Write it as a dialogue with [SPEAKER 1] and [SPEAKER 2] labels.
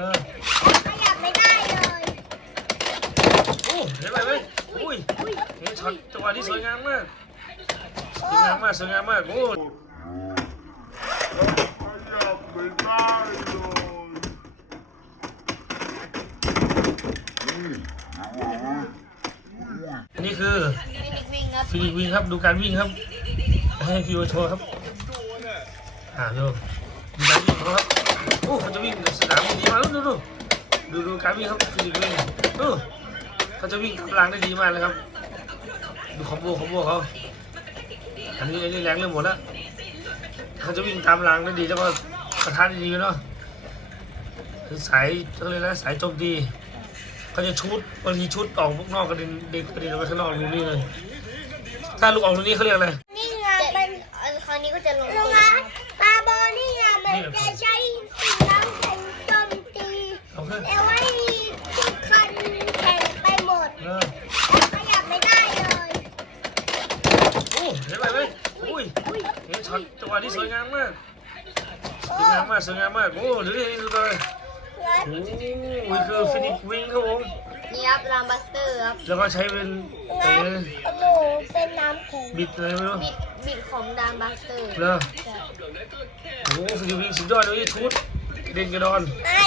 [SPEAKER 1] ออ
[SPEAKER 2] ขยับไม่ได้เลย
[SPEAKER 1] โอ้เห็นไหมไหมอุ้ยเห็นช็อตจังหวะนี้สวยงามมากสวยงามมากสวยงามมากโอ้อันนี้คือฟิลิปวิ่งครับดูการวิ่งครับ ให้พี่โอโชว์ครับอ่าดูดูการวิ่งของเขาครับโอ้เขาจะวิ่งสนาม ดีมากดูดูดูดูดูการวิ่งครับฟิลิปวิ่งดูเขาจะวิ่งตามรางได้ดีมากเลยครับ ดูคอมโบคอมโบเขาอันนี้อันนี้แรงเริ่มหมดแล้วเขาจะวิ่งตามรางได้ดีแล้วก็กระทานได้ดีเนาะคือสายเขาเรียกนะสายโจมตีเขาจะชุดบางทีชุดออกนอกกระเด็นเด็กกระเด็นออกไปข้างนอกตรงนี้เลย ถ้าลูกออกตรงนี้เขาเรียกอะไร
[SPEAKER 2] นี่ไงเป็นคราวนี้ก็จะลงลงมาปลาโบนี่ไงมันจะใช้สิ่งน้ำแข็งโจมตี
[SPEAKER 1] เอาขึ้น
[SPEAKER 2] แต่ว่าทุกคันแข็งไปหมด
[SPEAKER 1] เออ
[SPEAKER 2] ขยับไม่ได้เลย
[SPEAKER 1] โอ้เห็นไหมไหมอุ้ยเห็นช็อตจังหวะนี้สวยงามมากส
[SPEAKER 2] โอ้
[SPEAKER 1] วยงามมากสวยงามมากโอ้ดูดิดูเลยโอ้ยคือฟินิกวิงครับผม
[SPEAKER 2] นี่ครับรามบัสเตอร์ครับ
[SPEAKER 1] แล้วก็ใช้เป็นเออ
[SPEAKER 2] หนูเป็นน้ำแข็ง
[SPEAKER 1] บิดอะไรไม่รู้
[SPEAKER 2] บิดบิดของดามบัสเตอร์
[SPEAKER 1] เลอโอ้ฟินิกวิงสุดยอดเลยชุดเด่นกระดอน
[SPEAKER 2] ไอ้